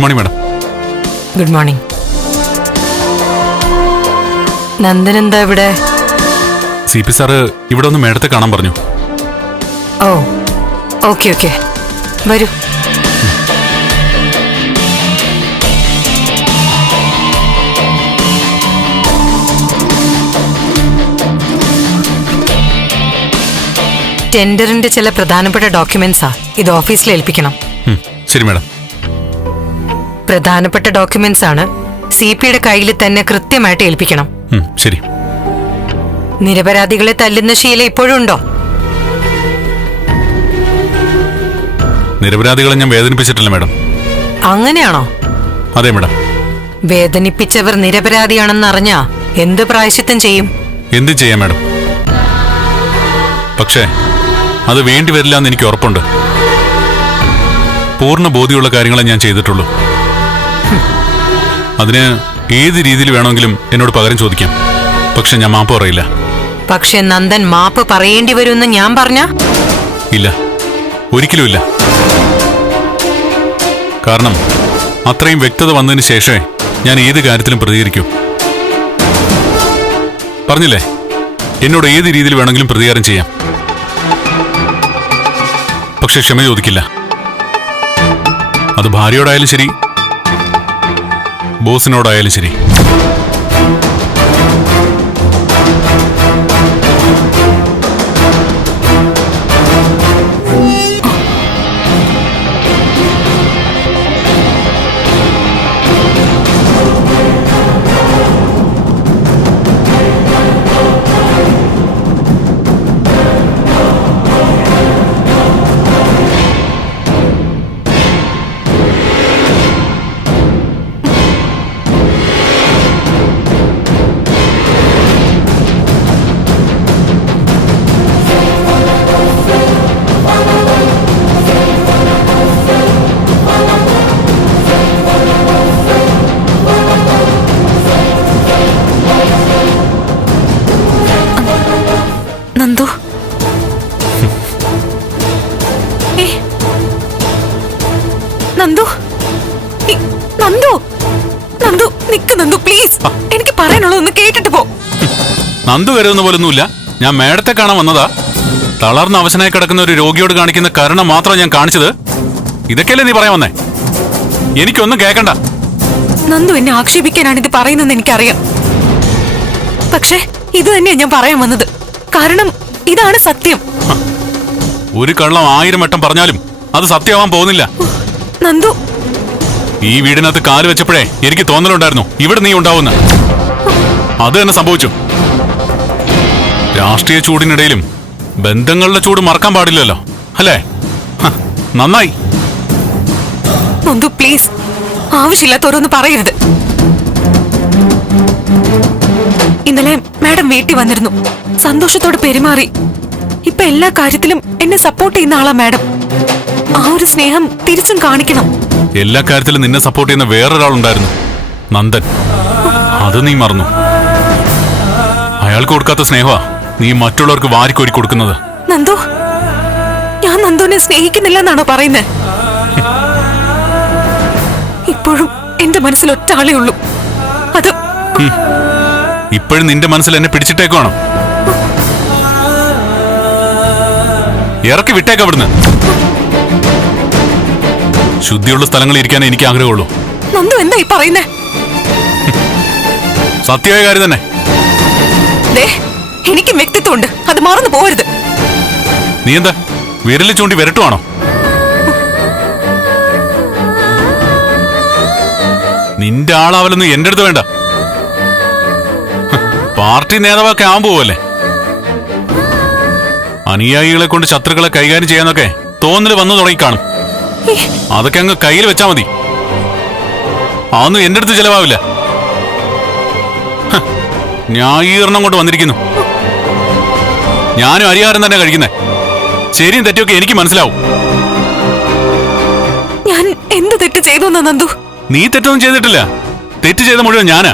Good morning madam. Good morning. Nandan എന്താ ഇവിടെ? CP sir ഇവിടെ ഒന്ന് മേഡത്തെ കാണാൻ പറഞ്ഞു. ഓ ഓക്കെ ഓക്കെ, വരൂ. ടെൻഡറിന്റെ ചില പ്രധാനപ്പെട്ട ഡോക്യുമെന്റ്സാ ഇത് ഓഫീസിൽ ഏൽപ്പിക്കണം. ശരി മാഡം. പ്രധാനപ്പെട്ട ഡോക്യുമെന്റ്സ് ആണ്, CPയുടെ കയ്യിൽ തന്നെ കൃത്യമായിട്ട് ഏൽപ്പിക്കണം. ശരി. നിരപരാധികളെ തല്ലുന്ന ശീലം ഇപ്പോഴും ഉണ്ടോ? നിരപരാധികളെ ഞാൻ വേദനിപ്പിച്ചിട്ടില്ല മാഡം. അങ്ങനെയാണോ? അതെ മാഡം. വേദനിപ്പിച്ചവർ നിരപരാധിയാണെന്ന് അറിഞ്ഞാ എന്ത് പ്രായശ്ചിത്തം ചെയ്യും? എന്തും ചെയ്യാം മാഡം. പക്ഷേ അത് വേണ്ടി വരില്ല എന്ന് എനിക്ക് ഉറപ്പുണ്ട്. പൂർണ്ണ ബോധ്യമുള്ള കാര്യങ്ങളെ ഞാൻ ചെയ്തിട്ടുള്ളൂ. അതിന് ഏത് രീതിയിൽ വേണമെങ്കിലും എന്നോട് പകരം ചോദിക്കാം. പക്ഷെ ഞാൻ മാപ്പ് പറയില്ല. പക്ഷെ നന്ദൻ മാപ്പ് പറയേണ്ടി വരുമെന്ന് ഞാൻ പറഞ്ഞ? ഇല്ല, ഒരിക്കലും ഇല്ല. കാരണം അത്രയും വ്യക്തത വന്നതിന് ശേഷമേ ഞാൻ ഏത് കാര്യത്തിലും പ്രതികരിക്കൂ. പറഞ്ഞില്ലേ, എന്നോട് ഏത് രീതിയിൽ വേണമെങ്കിലും പ്രതികാരം ചെയ്യാം. പക്ഷെ ക്ഷമ ചോദിക്കില്ല. അത് ഭാര്യയോടായാലും ശരി, ബോസിനോടായാലും ശരി. നന്ദു, നന്ദു, നന്ദു, നന്ദു, നിക്ക് നന്ദു, പ്ലീസ്. എനിക്ക് പറയാനുള്ളതൊന്ന് കേട്ടിട്ട് പോ. നന്ദു കരുതുന്ന പോലൊന്നുമില്ല. ഞാൻ മേഡത്തെ കാണാൻ വന്നതാ. തളർന്ന അവശനായി കിടക്കുന്ന ഒരു രോഗിയോട് കാണിക്കുന്ന കരുണ മാത്രം ഞാൻ കാണിച്ചത്. ഇതൊക്കെയല്ലേ നീ പറയാൻ വന്നേ? എനിക്കൊന്നും കേൾക്കണ്ട. നന്ദു എന്നെ ആക്ഷേപിക്കാനാണ് ഇത് പറയുന്നതെന്ന് എനിക്കറിയാം. പക്ഷേ ഇത് തന്നെയാ ഞാൻ പറയാൻ വന്നത്. കാരണം ഇതാണ് സത്യം. ഒരു കള്ളം 1000 വട്ടം പറഞ്ഞാലും അത് സത്യമാവാൻ പോകുന്നില്ല. നന്ദു, ഈ വീടിനകത്ത് കാല് വെച്ചപ്പോഴേ എനിക്ക് തോന്നലുണ്ടായിരുന്നു ഇവിടെ നീ ഉണ്ടാവുന്ന. അത് തന്നെ സംഭവിച്ചു. രാഷ്ട്രീയ ചൂടിനിടയിലും ബന്ധങ്ങളുടെ ചൂട് മറക്കാൻ പാടില്ലല്ലോ, അല്ലേ? നന്നായി. നന്ദു പ്ലീസ്, ആവശ്യമില്ലാത്തോരൊന്ന് പറയരുത്. ഇന്നലെ മാഡം വീട്ടിൽ വന്നിരുന്നു. സന്തോഷത്തോടെ പെരുമാറി. ഇപ്പൊ എല്ലാ കാര്യത്തിലും എന്നെ സപ്പോർട്ട് ചെയ്യുന്ന ആളാ മാഡം. ആ ഒരു സ്നേഹം തിരിച്ചും കാണിക്കണം. എല്ലാ കാര്യത്തിലും നിന്നെ സപ്പോർട്ട് ചെയ്യുന്ന വേറൊരാളുണ്ടായിരുന്നു, നന്ദൻ. അത് നീ മറന്നു. അയാൾക്ക് കൊടുക്കാത്ത സ്നേഹമാ നീ മറ്റുള്ളവർക്ക് വാരിക്കോരി കൊടുക്കുന്നത്. നന്ദു, ഞാൻ നന്ദുവിനെ സ്നേഹിക്കുന്നില്ല എന്നാണോ പറയുന്നത്? ഇപ്പോഴും എന്റെ മനസ്സിൽ ഒറ്റ ആളേ ഉള്ളൂ. അത് ഇപ്പോഴും നിന്റെ മനസ്സിൽ എന്നെ പിടിച്ചിട്ടേക്കുവാണോ? ഇറക്കി വിട്ടേക്ക് അവിടുന്ന്. ശുദ്ധിയുള്ള സ്ഥലങ്ങളിൽ ഇരിക്കാനേ എനിക്ക് ആഗ്രഹമുള്ളൂ. നന്ദു എന്താ ഈ പറയുന്നേ? സത്യമായ കാര്യം തന്നെ. എനിക്ക് വ്യക്തിത്വമുണ്ട്, അത് മറന്നു പോകരുത്. നീ എന്താ വിരലിൽ ചൂണ്ടി വരട്ടുവാണോ? നിന്റെ ആളാവലൊന്നും എന്റെ അടുത്ത് വേണ്ട. പാർട്ടി നേതാവൊക്കെ ആവാൻ പോവല്ലേ? അനുയായികളെ കൊണ്ട് ശത്രുക്കളെ കൈകാര്യം ചെയ്യാന്നൊക്കെ തോന്നല് വന്നു തുടങ്ങി കാണും. അതൊക്കെ അങ്ങ് കയ്യിൽ വെച്ചാ മതി. അതൊന്നും എന്റെ അടുത്ത് ചെലവാവില്ല. ന്യായീകരണം കൊണ്ട് വന്നിരിക്കുന്നു. ഞാനും അരിയാരം തന്നെ കഴിക്കുന്നേ. ശരിയും തെറ്റൊക്കെ എനിക്ക് മനസ്സിലാവും. ഞാൻ എന്ത് തെറ്റ് ചെയ്തു നന്ദു? നീ തെറ്റൊന്നും ചെയ്തിട്ടില്ല. തെറ്റ് ചെയ്ത മുഴുവൻ ഞാനാ.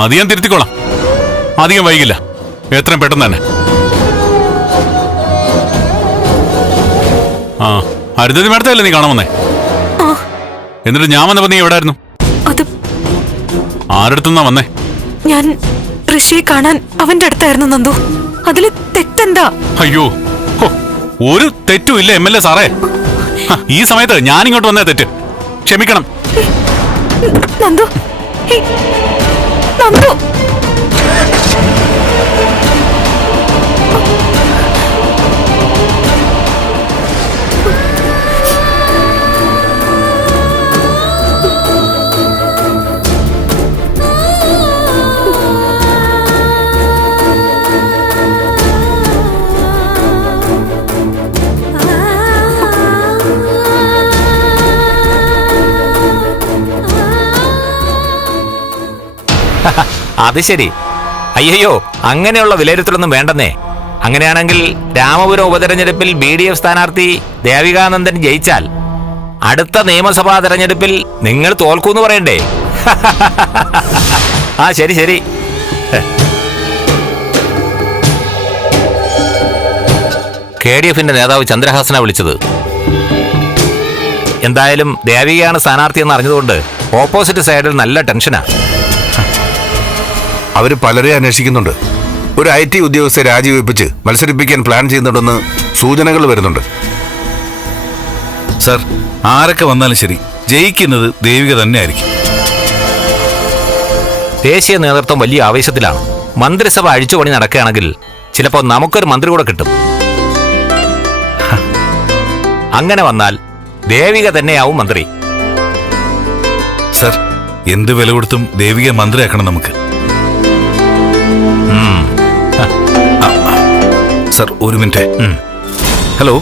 അത് ഞാൻ തിരുത്തിക്കോളാം. അധികം വൈകില്ല, എത്രയും പെട്ടെന്ന് തന്നെ. അരുന്ധതി മേഡത്തെയല്ലേ നീ കാണാൻ വന്നേ? എന്നിട്ട് ഞാൻ വന്നപ്പോ നീ എവിടായിരുന്നു? അത് ആരടുത്തുനിന്നാ വന്നേ? ഞാൻ ഋഷിയെ കാണാൻ അവന്റെ അടുത്തായിരുന്നു നന്ദു. അതില് തെറ്റെന്താ? അയ്യോ, ഹോ, ഒരു തെറ്റും ഇല്ല MLA സാറേ. ഈ സമയത്ത് ഞാൻ ഇങ്ങോട്ട് വന്നേ തെറ്റ്. ക്ഷമിക്കണം. നന്ദു, ഏയ്, നന്ദു. അത് ശരി. അയ്യോ, അങ്ങനെയുള്ള വിലയിരുത്തലൊന്നും വേണ്ടെന്നേ. അങ്ങനെയാണെങ്കിൽ രാമപുരം ഉപതെരഞ്ഞെടുപ്പിൽ BDF സ്ഥാനാർത്ഥി ദേവികാനന്ദൻ ജയിച്ചാൽ അടുത്ത നിയമസഭാ തെരഞ്ഞെടുപ്പിൽ നിങ്ങൾ തോൽക്കൂന്ന് പറയണ്ടേ? ആ ശരി ശരി. KDFന്റെ നേതാവ് ചന്ദ്രഹാസന വിളിച്ചത്. എന്തായാലും ദേവികയാണ് സ്ഥാനാർത്ഥി എന്ന് അറിഞ്ഞതുകൊണ്ട് ഓപ്പോസിറ്റ് സൈഡിൽ നല്ല ടെൻഷനാ. അവര് പലരെ അന്വേഷിക്കുന്നുണ്ട്. ഒരു IT ഉദ്യോഗസ്ഥരെ രാജിവെപ്പിച്ച് മത്സരിപ്പിക്കാൻ പ്ലാൻ ചെയ്യുന്നുണ്ടെന്ന് സൂചനകൾ വരുന്നുണ്ട്. സർ, ആരൊക്കെ വന്നാലും ശരി, ജയിക്കുന്നത് ദേവിക തന്നെ ആയിരിക്കും. ദേശീയ നേതൃത്വം വലിയ ആവേശത്തിലാണ്. മന്ത്രിസഭ അഴിച്ചുപണി നടക്കുകയാണെങ്കിൽ ചിലപ്പോൾ നമുക്കൊരു മന്ത്രി കൂടെ കിട്ടും. അങ്ങനെ വന്നാൽ ദേവിക തന്നെയാവും മന്ത്രി. സർ, എന്ത് വില കൊടുത്തും ദേവിക മന്ത്രിയാക്കണം നമുക്ക്. സർ, ഒരു മിനിറ്റ്. ഹലോ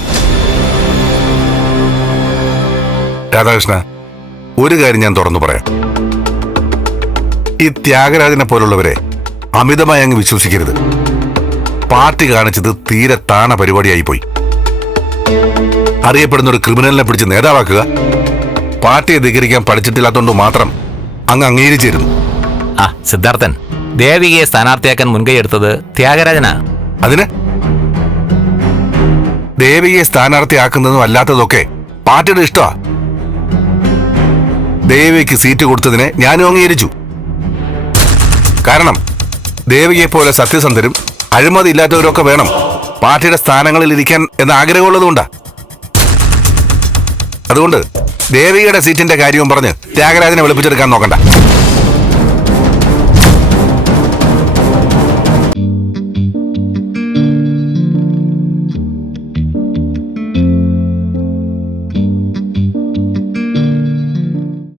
രാധാകൃഷ്ണ, ഒരു കാര്യം ഞാൻ തുറന്നു പറയാം. ഈ ത്യാഗരാജനെ പോലുള്ളവരെ അമിതമായി അങ്ങ് വിശ്വസിക്കരുത്. പാർട്ടി കാണിച്ചത് തീരെ താണ പരിപാടിയായി പോയി. അറിയപ്പെടുന്ന ഒരു ക്രിമിനലിനെ പിടിച്ച് നേതാവാക്കുക, പാർട്ടിയെ ധിക്കരിക്കാൻ പഠിച്ചിട്ടില്ലാത്തതുകൊണ്ട് മാത്രം അങ്ങ് അംഗീകരിച്ചിരുന്നു. ആ സിദ്ധാർത്ഥൻ, ദേവികയെ സ്ഥാനാർത്ഥിയാക്കാൻ മുൻകൈയെടുത്തത് ത്യാഗരാജനാ. അതിന് ദേവിയെ സ്ഥാനാർത്ഥിയാക്കുന്നതും അല്ലാത്തതൊക്കെ പാർട്ടിയുടെ ഇഷ്ടമാ. ദേവിക്ക് സീറ്റ് കൊടുത്തതിനെ ഞാനും അംഗീകരിച്ചു. കാരണം ദേവിയെ പോലെ സത്യസന്ധരും അഴിമതി ഇല്ലാത്തവരൊക്കെ വേണം പാർട്ടിയുടെ സ്ഥാനങ്ങളിൽ ഇരിക്കാൻ എന്ന ആഗ്രഹമുള്ളതുകൊണ്ടാ. അതുകൊണ്ട് ദേവികയുടെ സീറ്റിന്റെ കാര്യവും പറഞ്ഞ് ത്യാഗരാജനെ വെളുപ്പിച്ചെടുക്കാൻ നോക്കണ്ട.